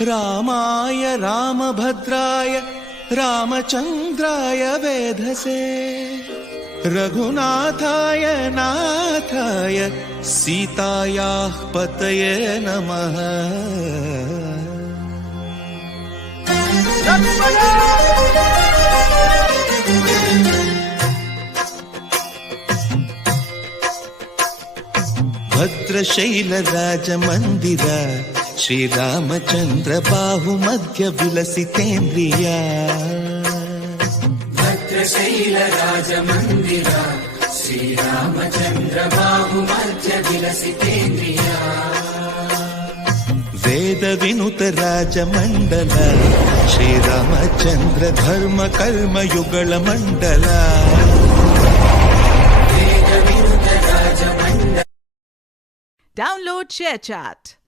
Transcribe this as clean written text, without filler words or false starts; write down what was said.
रामाय रामभद्राय रामचन्द्राय वेधसे रघुनाथाय नाथाय सीतायाः पतये नमः। भद्रशैलराजमन्दिर श्रीरामचन्द्र बाहुमध्य विलसितेन्द्रिया। भद्रशैलराजमन्दिर श्रीरामचन्द्र बाहुमध्य विलसितेन्द्रिया। वेद विनुत राजमण्डल श्रीरामचन्द्र धर्म कर्म युगल मण्डल। वेद विनुत राजमण्डल। Download ShareChat.